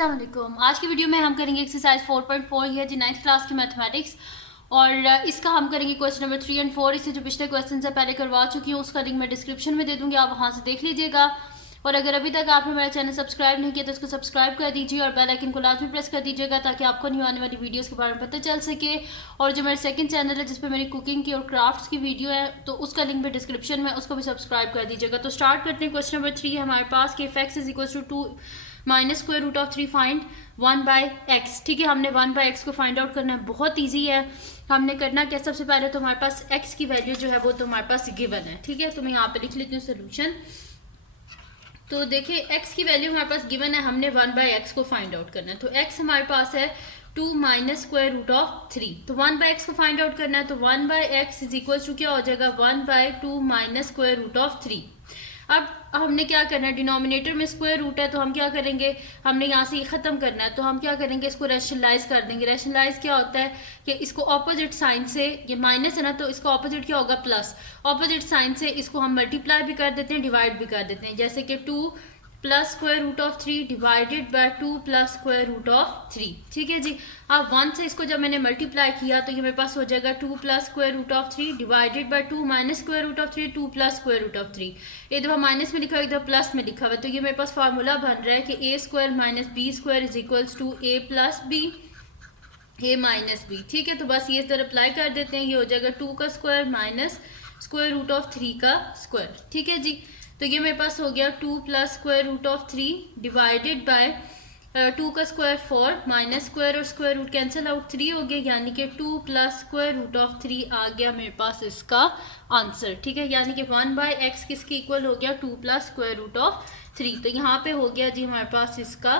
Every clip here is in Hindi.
अस्सलाम वालेकुम। आज की वीडियो में हम करेंगे एक्सरसाइज 4.4। ये है जी 9th क्लास की मैथमेटिक्स और इसका हम करेंगे क्वेश्चन नंबर 3 और 4। इससे जो पिछले क्वेश्चन से पहले करवा चुकी हूँ उसका लिंक मैं डिस्क्रिप्शन में दे दूँगी, आप वहाँ से देख लीजिएगा। और अगर अभी तक आपने मेरा चैनल सब्सक्राइब नहीं किया तो इसको सब्सक्राइब कर दीजिए और बेल आइकन को लाजमी प्रेस कर दीजिएगा ताकि आपको न्यू आने वाली वीडियोस के बारे में पता चल सके। और जो मेरा सेकंड चैनल है जिस पे मेरी कुकिंग की और क्राफ्ट्स की वीडियो है तो उसका लिंक भी डिस्क्रिप्शन में, उसको भी सब्सक्राइब कर दीजिएगा। तो स्टार्ट करते हैं। क्वेश्चन नंबर 3 हमारे पास कि f(x = 2 - square root of 3 find 1/x। ठीक है, हमने 1/x को फाइंड आउट करना है, बहुत ईजी है। हमने करना क्या, सबसे पहले तो हमारे पास x की वैल्यू जो है वो तो हमारे पास गिवन है। ठीक है, तो मैं यहाँ पे लिख लेती हूँ सोल्यूशन। तो देखिए x की वैल्यू हमारे पास गिवन है, हमने 1/x को फाइंड आउट करना है। तो x हमारे पास है 2 - स्क्वायर रूट ऑफ 3। तो 1/x को फाइंड आउट करना है तो 1/x = क्या हो जाएगा, 1/2 - स्क्वायर रूट ऑफ 3। अब हमने क्या करना है, डिनोमिनेटर में स्क्वायर रूट है तो हम क्या करेंगे, हमने यहाँ से ये ख़त्म करना है तो हम क्या करेंगे, इसको रैशनलाइज कर देंगे। रैशनलाइज क्या होता है कि इसको ऑपोजिट साइन से, ये माइनस है ना तो इसका ऑपोजिट क्या होगा, प्लस। ऑपोजिट साइन से इसको हम मल्टीप्लाई भी कर देते हैं, डिवाइड भी कर देते हैं। जैसे कि 2 + square root of 3 divided by 2 + square root of 3। ठीक है जी। अब 1 से इसको जब मैंने मल्टीप्लाई किया तो ये मेरे पास हो जाएगा 2 + square root of 3 divided by 2 - square root of 3 2 + square root of 3। एक दफ़ा माइनस में लिखा हुआ, एक दफ़ा प्लस में लिखा हुआ, तो ये मेरे पास फार्मूला बन रहा है कि a² - b² = a + b a - b। ठीक है, तो बस ये इधर अप्लाई कर देते हैं, ये हो जाएगा 2 का square minus square root of 3 का स्क्वायर। ठीक है जी। तो ये मेरे पास हो गया 2 + square root of 3 divided by 2 का स्क्वायर 4 माइनस स्क्वायर और स्क्वायर रूट कैंसिल आउट 3 हो गया, यानी कि 2 + स्क्वायर रूट ऑफ 3 आ गया मेरे पास इसका आंसर। ठीक है, यानी कि 1/x किसके इक्वल हो गया, 2 + स्क्वायर रूट ऑफ 3। तो यहाँ पे हो गया जी हमारे पास इसका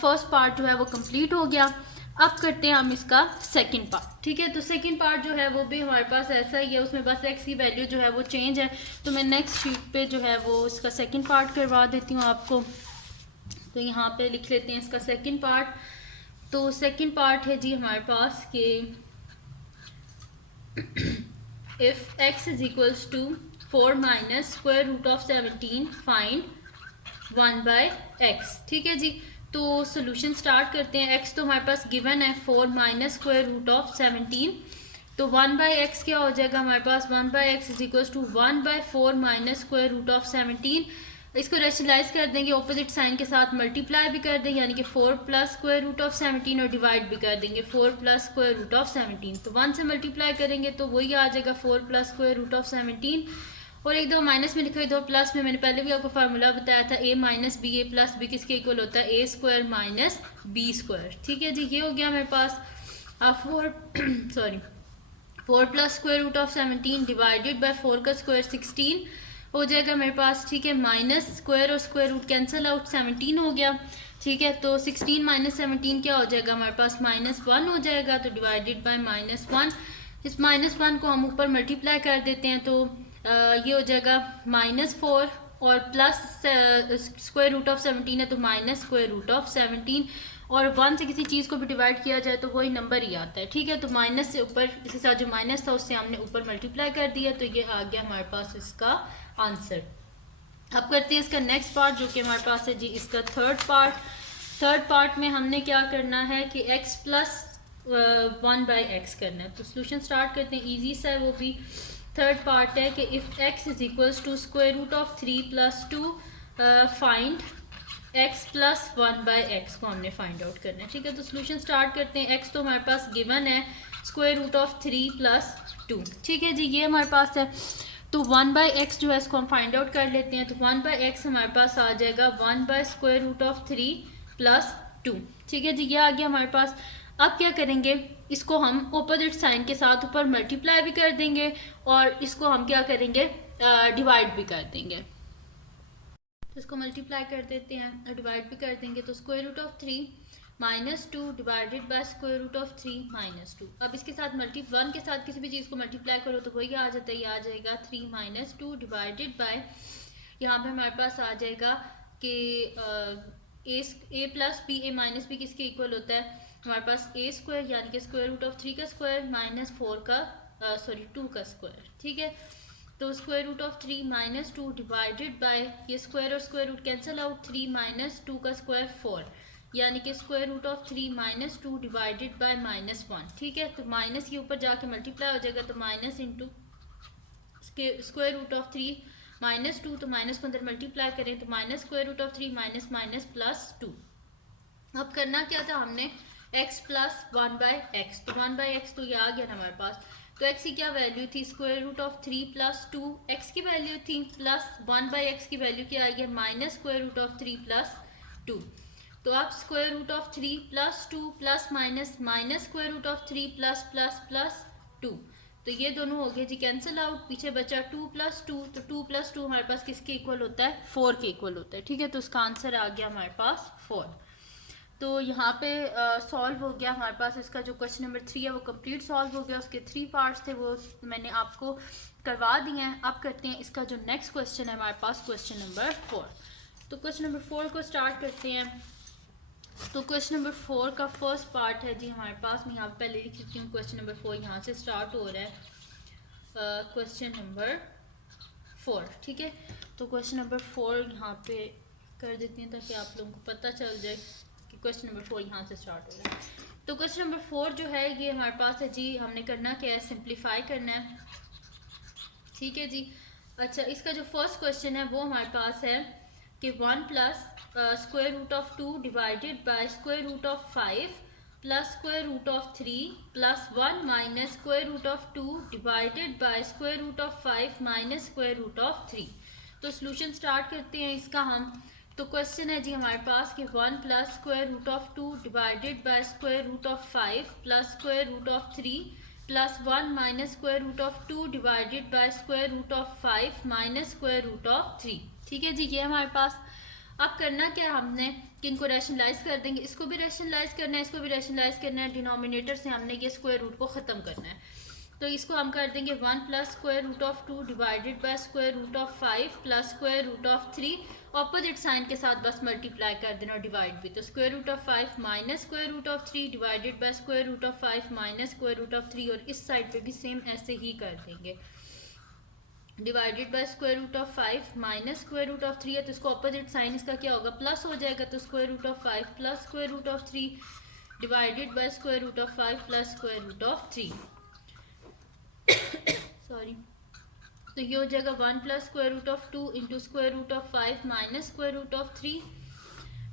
फर्स्ट पार्ट जो है वो कंप्लीट हो गया। अब करते हैं हम इसका सेकंड पार्ट। ठीक है, तो सेकंड पार्ट जो है वो भी हमारे पास ऐसा ही है, उसमें बस x की वैल्यू जो है वो चेंज है। तो मैं नेक्स्ट शीट पे जो है वो इसका सेकंड पार्ट करवा देती हूँ आपको। तो यहाँ पे लिख लेते हैं इसका सेकंड पार्ट। तो सेकंड पार्ट है जी हमारे पास कि if x = 4 - square root of 17 find 1/x। ठीक है जी। तो सोल्यूशन स्टार्ट करते हैं। x तो हमारे पास गिवन है 4 - स्क्वायर रूट ऑफ 17। तो 1/x क्या हो जाएगा हमारे पास, 1/x = 1/4 - स्क्वायर रूट ऑफ 17। इसको रेशनलाइज कर देंगे, ऑपोजिट साइन के साथ मल्टीप्लाई भी कर देंगे, यानी कि 4 + स्क्वायर रूट ऑफ 17 और डिवाइड भी कर देंगे 4 + स्क्वायर रूट ऑफ 17। तो 1 से मल्टीप्लाई करेंगे तो वही आ जाएगा 4 + स्क्वायर रूट ऑफ 17। और एक दो माइनस में लिखा है, दो प्लस में, मैंने पहले भी आपको फार्मूला बताया था a - b a + b किसके इक्वल होता है, a² - b²। ठीक है जी, ये हो गया मेरे पास 4 + square root of 17 by bye 4 का स्क्वायर 16 हो जाएगा मेरे पास। ठीक है, माइनस स्क्वायर और स्क्वायर रूट कैंसिल आउट 17 हो गया। ठीक है, तो 16 - 17 क्या हो जाएगा हमारे पास, -1 हो जाएगा। तो डिवाइडेड बाय -1, इस -1 को हम ऊपर मल्टीप्लाई कर देते हैं तो ये हो जाएगा -4 और प्लस स्क्वायर रूट ऑफ 17 है तो माइनस स्क्वायर रूट ऑफ 17। और 1 से किसी चीज़ को भी डिवाइड किया जाए तो वही नंबर ही आता है। ठीक है, तो माइनस से ऊपर, इसके साथ जो माइनस था उससे हमने ऊपर मल्टीप्लाई कर दिया तो ये आ गया हमारे पास इसका आंसर। अब करते हैं इसका नेक्स्ट पार्ट जो कि हमारे पास है जी इसका थर्ड पार्ट। थर्ड पार्ट में हमने क्या करना है कि x + 1/x करना है। तो सोल्यूशन स्टार्ट करते हैं, ईजी सा है वो भी। थर्ड पार्ट है कि if x = square root of 3 + 2 find x + 1/x को हमने फाइंड आउट करना है। ठीक है, तो सोल्यूशन स्टार्ट करते हैं। x तो हमारे पास गिवन है स्क्वायर रूट ऑफ 3 + 2। ठीक है जी, ये हमारे पास है। तो 1/x जो है इसको हम फाइंड आउट कर लेते हैं। तो 1/x हमारे पास आ जाएगा 1/स्क्वायर रूट ऑफ 3 + 2। ठीक है जी, ये आ गया हमारे पास। अब क्या करेंगे, इसको हम ऑपोजिट साइन के साथ ऊपर मल्टीप्लाई भी कर देंगे और इसको हम क्या करेंगे, डिवाइड भी कर देंगे। तो इसको मल्टीप्लाई कर देते हैं और डिवाइड भी कर देंगे। तो square root of 3 -2 divided by square root of 3 -2। अब इसके साथ 1 के साथ किसी भी चीज़ को मल्टीप्लाई करो तो वही आ जाता है, ये आ जाएगा 3 - 2 डिवाइडेड बाय, यहाँ पे हमारे पास आ जाएगा कि a + b a - b किसके इक्वल होता है हमारे पास, a² यानी कि स्क्वायर रूट ऑफ 3 का स्क्वायर माइनस 4 का 2 का स्क्वायर। ठीक है, तो square root of 3 - 2 divided by, ये स्क्वायर और स्क्वायर रूट कैंसिल आउट, 3 - 2 का स्क्वायर 4। यानी कि square root of 3 minus 2 divided by -1। ठीक है, तो माइनस के ऊपर जाके मल्टीप्लाई हो जाएगा, तो minus into square root of 3 minus 2, तो माइनस को अंदर मल्टीप्लाई करें तो minus square root of 3 minus minus plus 2। अब करना क्या था हमने, x प्लस 1/x, तो 1/x तो ये आ गया ना हमारे पास। तो x की क्या वैल्यू थी, square root of 3 plus 2 x की वैल्यू थी, प्लस 1/x की वैल्यू क्या आई है, minus square root of 3 plus 2। तो अब square root of 3 plus 2 plus minus minus square root of 3 plus plus plus 2, तो ये दोनों हो गए जी कैंसिल आउट, पीछे बचा 2 प्लस 2, तो 2 प्लस 2 हमारे पास किसके इक्वल होता है, 4 के इक्वल होता है। ठीक है, तो उसका आंसर आ गया हमारे पास 4। तो यहाँ पे सॉल्व हो गया हमारे पास, इसका जो क्वेश्चन नंबर 3 है वो कंप्लीट सॉल्व हो गया। उसके 3 पार्ट्स थे वो मैंने आपको करवा दिए हैं। अब करते हैं इसका जो नेक्स्ट क्वेश्चन है हमारे पास, क्वेश्चन नंबर 4। तो क्वेश्चन नंबर 4 को स्टार्ट करते हैं। तो क्वेश्चन नंबर 4 का फर्स्ट पार्ट है जी हमारे पास, मैं यहाँ पे पहले लिख सकती हूँ क्वेश्चन नंबर 4 यहाँ से स्टार्ट हो रहा है, क्वेश्चन नंबर 4। ठीक है, तो क्वेश्चन नंबर 4 यहाँ पे कर देती हैं ताकि आप लोगों को पता चल जाए कि क्वेश्चन नंबर 4 यहाँ से स्टार्ट हो रहा है। तो क्वेश्चन नंबर 4 जो है ये हमारे पास है जी, हमने करना क्या है, सिंप्लीफाई करना है। ठीक है जी, अच्छा इसका जो फर्स्ट क्वेश्चन है वो हमारे पास है कि 1 plus square root of 2 divided by square root of 5 plus square root of 3 plus 1 minus square root of 2 divided by square root of 5 minus square root of 3। तो सोल्यूशन स्टार्ट करते हैं इसका हम। तो क्वेश्चन है जी हमारे पास कि 1 plus square root of 2 divided by square root of 5 plus square root of 3 plus 1 minus square root of 2 divided by square root of 5 minus square root of 3। ठीक है जी, ये हमारे पास। अब करना क्या हमने कि इनको रैशनलाइज कर देंगे, इसको भी रैशनलाइज करना है, इसको भी रैशनलाइज करना है, डिनोमिनेटर से हमने ये स्क्वायर रूट को ख़त्म करना है। तो इसको हम कर देंगे 1 plus square root of 2 divided by square root of 5 plus square root of 3, opposite sign के साथ बस मल्टीप्लाई कर देना और डिवाइड भी। तो square root of 5 minus square root of 3 divided by square root of 5 minus square root of 3, और इस साइड पे भी सेम ऐसे ही कर देंगे, divided by square root of 5 minus square root of 3 है तो इसको ऑपोजिट साइन इसका क्या होगा, प्लस हो जाएगा। तो square root of 5 plus square root of 3 divided by square root of 5 plus square root of 3 sorry. तो ये हो जाएगा 1 plus square root of 2 into square root of 5 minus square root of 3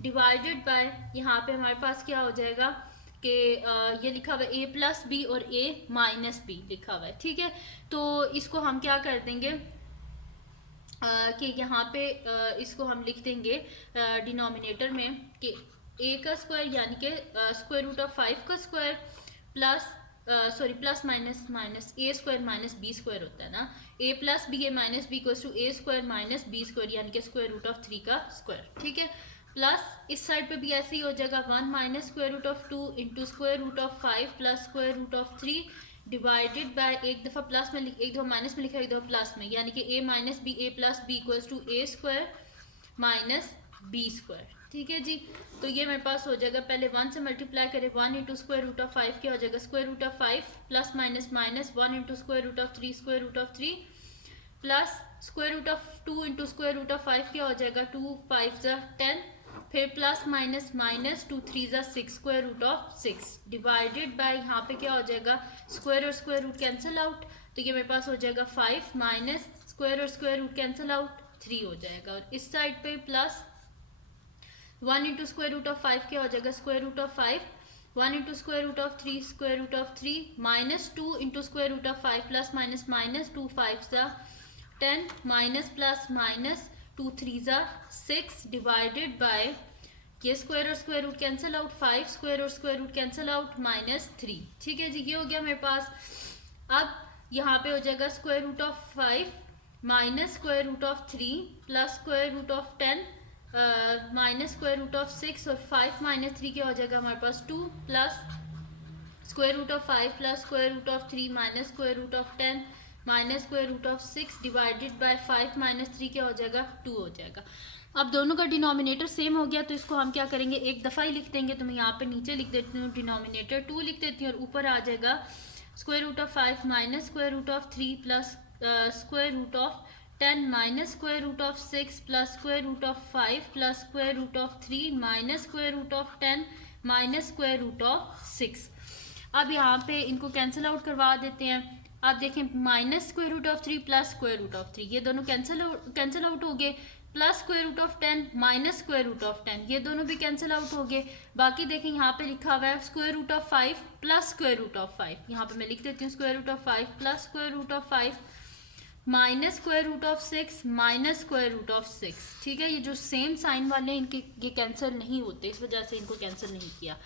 divided by, यहाँ पे हमारे पास क्या हो जाएगा कि ये लिखा हुआ है a प्लस बी और a माइनस बी लिखा हुआ है। ठीक है, तो इसको हम क्या कर देंगे कि यहाँ पे इसको हम लिख देंगे डिनोमिनेटर में कि a का स्क्वायर यानी कि स्क्वायर रूट ऑफ 5 का square plus sorry plus minus minus A square minus B square होता है ना, a plus B A minus B equals to A square minus B square यानी कि स्क्वायर रूट ऑफ 3 का स्क्वायर। ठीक है, प्लस इस साइड पे भी ऐसे ही हो जाएगा 1 minus square root of 2 into square root of 5 plus square root of 3 divided by, एक दफ़ा प्लस में एक दफ़ा माइनस में लिखा है एक दफ़ा प्लस में, यानी कि a minus B A plus B equals to A square minus B square. ठीक है जी, तो ये मेरे पास हो जाएगा, पहले 1 से मल्टीप्लाई करें 1 इंटू स्क्वायर रूट ऑफ 5 क्या हो जाएगा, square root of 5 plus minus minus 1 into square root of 3 square root of 3 plus square root of 2 into square root of 5 क्या हो जाएगा, 2 5 जा 10, फिर प्लस माइनस माइनस 2 3 जा 6 square root of 6 divided by, यहाँ पे क्या हो जाएगा स्क्वायर और स्क्वायर रूट कैंसिल आउट, तो ये मेरे पास हो जाएगा 5 माइनस स्क्वायर और स्क्वायर रूट कैंसिल आउट 3 हो जाएगा, और इस साइड पे plus 1 into square root of 5 क्या हो जाएगा, square root of 5 1 into square root of 3 square root of 3 minus 2 into square root of 5 plus minus minus 2 5 जा 10 माइनस प्लस माइनस 2 3 जा 6 डिवाइडेड बाय, ये स्क्वायर और square root cancel out, 5 square और square root cancel out minus 3। ठीक है जी, ये हो गया मेरे पास। अब यहाँ पे हो जाएगा square root of 5 minus square root of 3 plus square root of 10 minus square root of 6, और 5 माइनस 3 क्या हो जाएगा हमारे पास 2 plus square root of 5 plus square root of 3 minus square root of 10 minus square root of 6 divided by 5 minus 3 क्या हो जाएगा 2 हो जाएगा। अब दोनों का डिनोमिनेटर सेम हो गया तो इसको हम क्या करेंगे, एक दफ़ा ही लिख देंगे। तो मैं यहाँ पे नीचे लिख देती हूँ डिनोमिनेटर 2 लिख देती हूँ, और ऊपर आ जाएगा square root of 5 minus square root of 3 plus square root of 10 minus square root of 6 plus square root of 5 plus square root of 3 minus square root of 10 minus square root of 6। अब यहाँ पे इनको कैंसिल आउट करवा देते हैं। आप देखें minus square root of 3 plus square root of 3 ये दोनों कैंसिल आउट हो गए। Plus square root of 10 minus square root of 10 ये दोनों भी कैंसिल आउट हो गए। बाकी देखें यहाँ पे लिखा हुआ है square root of 5 plus square root of 5। यहाँ पे मैं लिख देती हूँ square root of 5 plus square root of 5 minus square root of 6 minus square root of 6। ठीक है, ये जो सेम साइन वाले हैं इनके ये कैंसिल नहीं होते, इस वजह से इनको कैंसिल नहीं किया।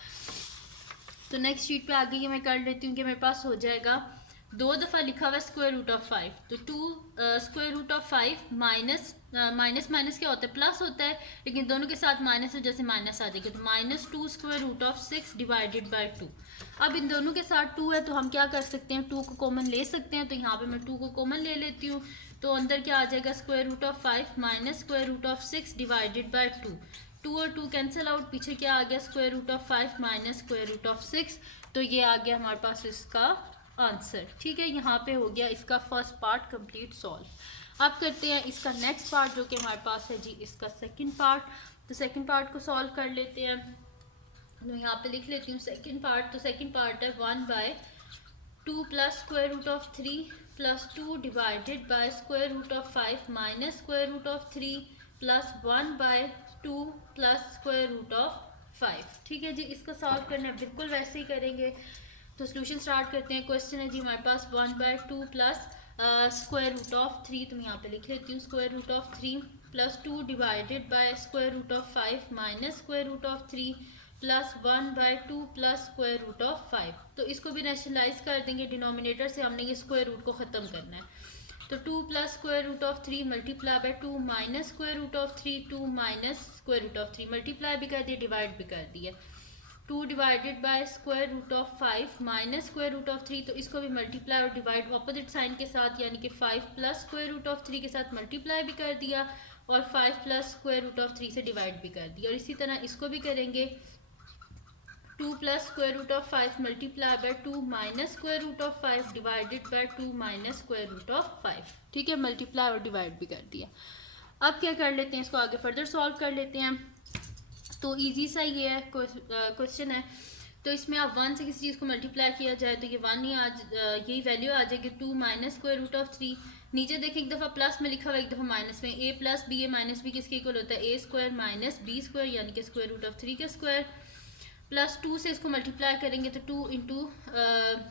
तो नेक्स्ट शीट पे आगे ये मैं कर लेती हूँ कि मेरे पास हो जाएगा 2 दफ़ा लिखा हुआ है स्क्वायर रूट ऑफ 5, तो 2 square root of 5 minus minus क्या होता है, प्लस होता है, लेकिन दोनों के साथ माइनस है, जैसे माइनस आ जाएगा तो -2 square root of 6 divided by 2। अब इन दोनों के साथ 2 है तो हम क्या कर सकते हैं, 2 को कॉमन ले सकते हैं। तो यहाँ पे मैं 2 को कॉमन ले लेती हूँ, तो अंदर क्या आ जाएगा square root of 5 minus square root of 6 divided by 2। 2 और 2 कैंसिल आउट, पीछे क्या आ गया square root of 5 minus square root of 6। तो ये आ गया हमारे पास इसका आंसर। ठीक है, यहाँ पे हो गया इसका फर्स्ट पार्ट कंप्लीट सॉल्व। अब करते हैं इसका नेक्स्ट पार्ट जो कि हमारे पास है जी इसका सेकंड पार्ट। तो सेकंड पार्ट को सॉल्व कर लेते हैं। तो यहाँ पे लिख लेती हूँ सेकंड पार्ट। तो सेकंड पार्ट है 1/2 plus square root of 3 plus 2 divided by square root of 5 minus square root of 3 plus 1/2 plus square root of 5। ठीक है जी, इसको सॉल्व करना है बिल्कुल वैसे ही करेंगे। तो सोल्यूशन स्टार्ट करते हैं। क्वेश्चन है जी हमारे पास 1/2 प्लस स्क्वायर रूट ऑफ 3, तो मैं यहाँ पे लिख लेती हूँ square root of 3 plus 2 divided by square root of 5 minus square root of 3 plus 1/2 plus square root of 5। तो इसको भी रैशनलाइज कर देंगे, डिनोमिनेटर से हमने ये स्क्वायर रूट को ख़त्म करना है। तो 2 plus square root of 3 multiply by 2 minus square root of 3 2 minus square root of 3 multiply भी कर दिए डिवाइड भी कर दिए। 2 divided by square root of 5 minus square root of 3, तो इसको भी मल्टीप्लाई और डिवाइड ऑपोजिट साइन के साथ, यानी कि 5 प्लस स्क्वायर रूट ऑफ 3 के साथ मल्टीप्लाई भी कर दिया और 5 प्लस स्क्वायर रूट ऑफ 3 से डिवाइड भी कर दिया। और इसी तरह इसको भी करेंगे 2 plus square root of 5 multiply by 2 minus square root of 5 divided by 2 minus square root of 5। ठीक है, मल्टीप्लाई और डिवाइड भी कर दिया। अब क्या कर लेते हैं, इसको आगे फर्दर सॉल्व कर लेते हैं। तो इजी सा ये है क्वेश्चन है। तो इसमें आप 1 से किसी चीज़ को मल्टीप्लाई किया जाए तो ये 1 ही यही वैल्यू आ जाएगी 2 माइनस स्क्वायर रूट ऑफ 3। नीचे देखें एक दफ़ा प्लस में लिखा हुआ है, एक दफ़ा माइनस में। a plus B A minus B किसके इक्वल होता है, a square minus B square, यानी कि स्क्वायर रूट ऑफ 3 के स्क्वायर। प्लस 2 से इसको मल्टीप्लाई करेंगे तो 2 into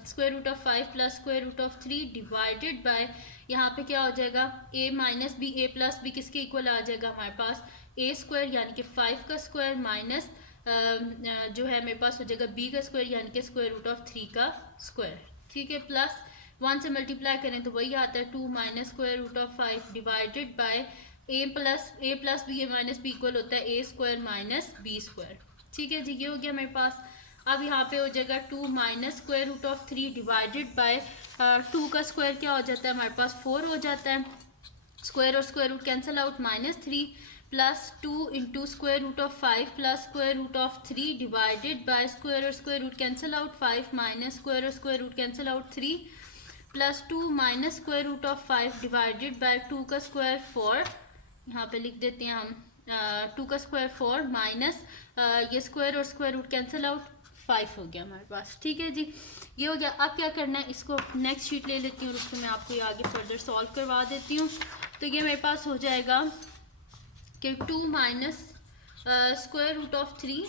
square root of 5 plus square root of 3 divided by, यहाँ पे क्या हो जाएगा a minus B A plus B किसके इक्वल आ जाएगा हमारे पास a स्क्वायर, यानी कि 5 का स्क्वायर माइनस जो है मेरे पास हो जाएगा b का स्क्वायर, यानी कि स्क्वायर रूट ऑफ 3 का स्क्वायर। ठीक है, प्लस 1 से मल्टीप्लाई करें तो वही आता है 2 minus square root of 5 divided by a plus B A minus b equal होता है a square minus B square. ठीक है जी, ये हो गया मेरे पास। अब यहाँ पे हो जाएगा 2 minus square root of 3 divided by 2 का स्क्वायर क्या हो जाता है हमारे पास 4 हो जाता है। स्क्वायर और square root cancel out, -3 plus 2 into square root of 5 plus square root of 3 divided by square और square root cancel out 5 minus square और square root cancel out 3 plus 2 minus square root of 5 divided by 2 का स्क्वायर 4। यहाँ पे लिख देते हैं हम 2 का स्क्वायर 4 माइनस ये स्क्वायर और स्क्वायर रूट कैंसिल आउट 5 हो गया हमारे पास। ठीक है जी, ये हो गया। अब क्या करना है, इसको नेक्स्ट शीट ले लेती हूँ और उसको मैं आपको ये आगे फर्दर सॉल्व करवा देती हूँ। तो ये मेरे पास हो जाएगा कि 2 माइनस स्क्वायर रूट ऑफ 3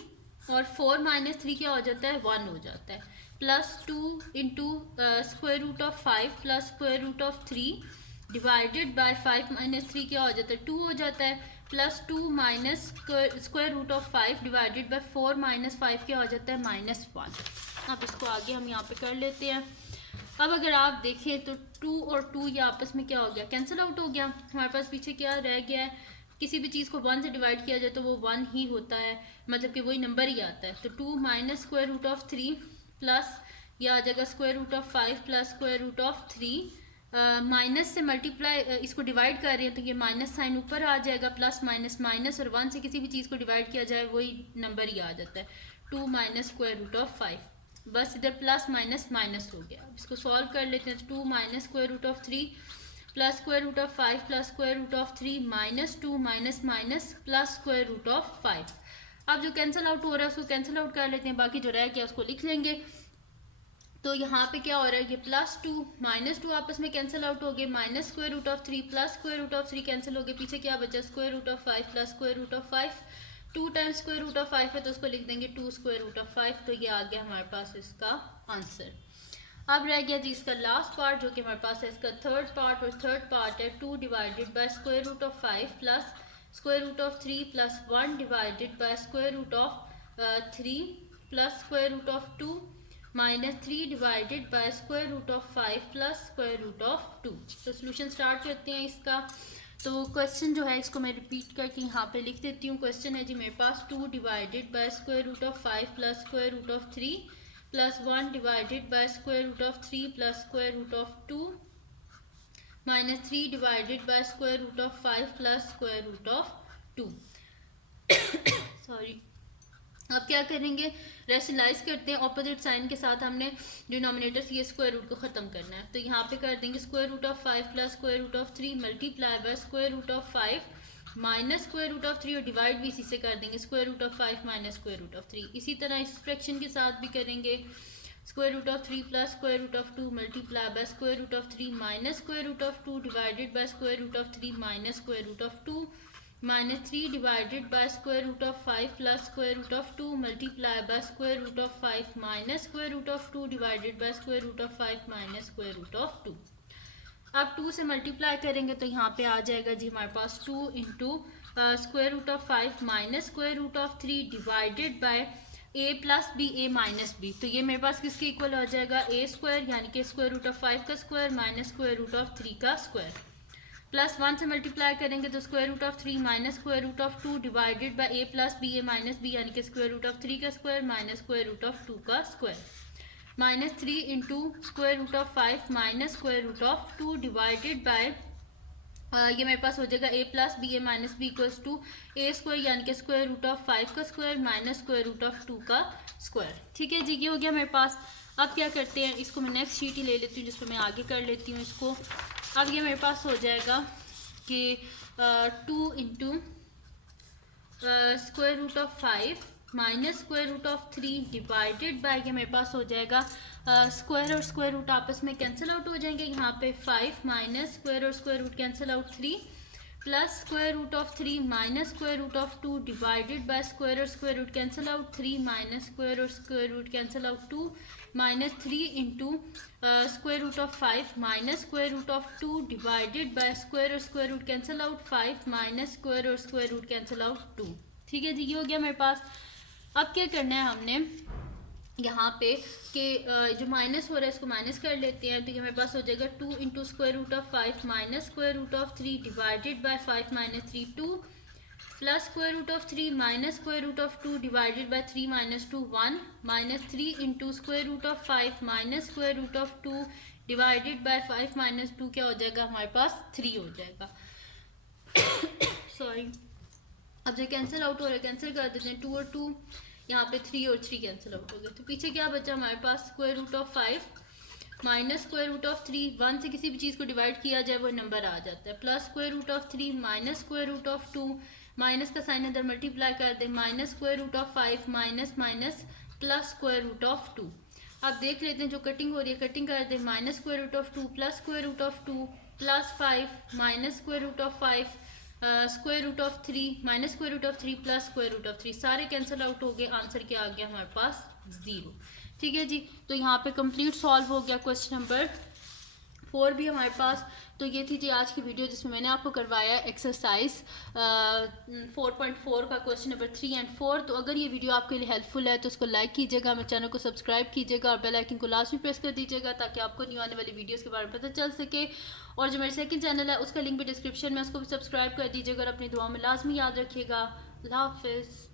और 4 माइनस 3 क्या हो जाता है 1 हो जाता है, plus 2 into square root of 5 plus square root of 3 divided by 5 minus 3 क्या हो जाता है 2 हो जाता है, plus 2 minus square root of 5 divided bye 4 minus 5 क्या हो जाता है -1। अब इसको आगे हम यहाँ पे कर लेते हैं। अब अगर आप देखें तो 2 और 2 ये आपस में क्या हो गया कैंसिल आउट हो गया। हमारे पास पीछे क्या रह गया है, किसी भी चीज़ को 1 से डिवाइड किया जाए तो वो 1 ही होता है, मतलब कि वही नंबर ही आता है। तो 2 minus square root of 3 plus यह आ जाएगा square root of 5 plus square root of 3 minus से मल्टीप्लाई इसको डिवाइड कर रहे हैं तो ये माइनस साइन ऊपर आ जाएगा, प्लस माइनस माइनस, और 1 से किसी भी चीज़ को डिवाइड किया जाए वही नंबर ही आ जाता है 2 माइनस स्क्वायर रूट ऑफ 5। बस इधर प्लस माइनस माइनस हो गया। इसको सॉल्व कर लेते हैं। 2 minus square root of 3 plus square root of 5 plus square root of 3 minus 2 minus minus plus square root of 5। अब जो कैंसिल आउट हो रहा है उसको कैंसिल आउट कर लेते हैं, बाकी जो रह गया उसको लिख लेंगे। तो यहाँ पे क्या हो रहा है, ये प्लस 2 माइनस 2 आपस में कैंसिल आउट हो गए, minus square root of 3 plus square root of 3 cancel हो गए, पीछे क्या बचा square root of 5 plus square root of 5। 2 times square root of 5 है तो उसको लिख देंगे 2 स्क्वायर रूट ऑफ 5। तो ये आ गया हमारे पास इसका आंसर। अब रह गया जी इसका लास्ट पार्ट जो कि हमारे पास है इसका थर्ड पार्ट, और थर्ड पार्ट है 2 divided by square root of 5 plus square root of 3 plus 1 divided by square root of 3 plus square root of 2 minus 3 divided by square root of 5 plus square root of 2। तो सोल्यूशन स्टार्ट करते हैं इसका। तो क्वेश्चन जो है इसको मैं रिपीट करके यहाँ पे लिख देती हूँ। क्वेश्चन है जी मेरे पास 2 divided by square root of 5 plus square root of 3 plus 1 divided by square root of 3 plus square root of 2 minus 3 divided by square root of 5 plus square root of 2। Sorry, अब क्या करेंगे, रेशनलाइज करते हैं। ऑपोजिट साइन के साथ हमने डिनोमिनेटर से ये स्क्वायर रूट को ख़त्म करना है। तो यहाँ पे कर देंगे square root of 5 plus square root of 3 multiply by square root of 5 minus square root of 3, और डिवाइड भी इसी से कर देंगे square root of 5 minus square root of 3। इसी तरह इस फ्रैक्शन के साथ भी करेंगे square root of 3 plus square root of 2 multiply by square root of 3 minus square root of 2 divided by square root of 3 minus square root of 2 minus 3 divided by square root of 5 plus square root of 2 multiply by square root of 5 minus square root of 2 divided by square root of 5 minus square root of 2। अब 2 से मल्टीप्लाई करेंगे तो यहाँ पे आ जाएगा जी हमारे पास 2 into square root of 5 minus square root of 3 divided by a plus B A minus b. तो ये मेरे पास किसके इक्वल हो जाएगा, a स्क्वायर यानी कि स्क्वायर रूट ऑफ 5 का square minus square root of 3 का स्क्वायर। प्लस 1 से मल्टीप्लाई करेंगे तो square root of 3 minus square root of 2 divided by a plus B A minus b यानी कि स्क्वायर रूट ऑफ 3 का square minus square root of 2 का square. Minus 3 into square root of 5 minus square root of 2 divided by ये मेरे पास हो जाएगा a plus B A minus B equals to A square यानी कि स्क्वायर रूट ऑफ 5 का square minus square root of 2 का स्क्वायर। ठीक है जी, ये हो गया मेरे पास। अब क्या करते हैं, इसको मैं नेक्स्ट शीट ही ले लेती हूँ जिस पर मैं आगे कर लेती हूँ इसको। अब ये मेरे पास हो जाएगा कि 2 into square root of 5 minus square root of 3 divided by ये मेरे पास हो जाएगा स्क्वायर और स्क्वायर रूट आपस में कैंसिल आउट हो जाएंगे। यहाँ पे 5 माइनस स्क्वायर और square root cancel out 3 plus square root of 3 minus square root of 2 divided by square और square root cancel out 3 minus square और square root cancel out 2 minus 3 into square root of 5 minus square root of 2 divided by square और square root cancel out 5 minus square और स्क्वायर रूट कैंसिल आउट 2। ठीक है जी, ये हो गया मेरे पास। अब क्या करना है हमने यहाँ पे कि जो माइनस हो रहा है इसको माइनस कर लेते हैं। तो ये मेरे पास हो जाएगा 2 into square root of 5 minus square root of 3 divided by 5 minus 3 2 plus square root of 3 minus square root of 2 divided by 3 minus 2 1 minus 3 into square root of 5 minus square root of 2 divided by 5 minus 2 क्या हो जाएगा हमारे पास 3 हो जाएगा। सॉरी, अब जो कैंसिल आउट हो रहा है कैंसिल कर देते हैं। 2 और 2 यहाँ पे 3 और 3 कैंसिल आउट हो गए। तो पीछे क्या बचा हमारे पास square root of 5 minus square root of 3। 1 से किसी भी चीज़ को डिवाइड किया जाए वो नंबर आ जाता है। Plus square root of 3 minus square root of 2 minus का साइन अंदर मल्टीप्लाई कर दे minus square root of 5 minus minus plus square root of 2। अब देख लेते हैं जो कटिंग हो रही है कटिंग कर दे minus square root of 2 plus square root of 2 plus 5 minus square root of 5 square root of 3 minus square root of 3 plus square root of 3 सारे कैंसिल आउट हो गए। आंसर क्या आ गया हमारे पास 0। ठीक है जी, तो यहाँ पे कंप्लीट सॉल्व हो गया क्वेश्चन नंबर 4 भी हमारे पास। तो ये थी जी आज की वीडियो जिसमें मैंने आपको करवाया एक्सरसाइज 4.4 का क्वेश्चन नंबर 3 और 4। तो अगर ये वीडियो आपके लिए हेल्पफुल है तो उसको लाइक कीजिएगा, मेरे चैनल को सब्सक्राइब कीजिएगा और बेल आइकन को लाजमी प्रेस कर दीजिएगा ताकि आपको न्यू आने वाली वीडियोस के बारे में पता चल सके। और जो मेरे सेकंड चैनल है उसका लिंक भी डिस्क्रिप्शन में, उसको भी सब्सक्राइब कर दीजिएगा और अपनी दुआ में लाजमी याद रखिएगा। अल्लाह हाफिज़।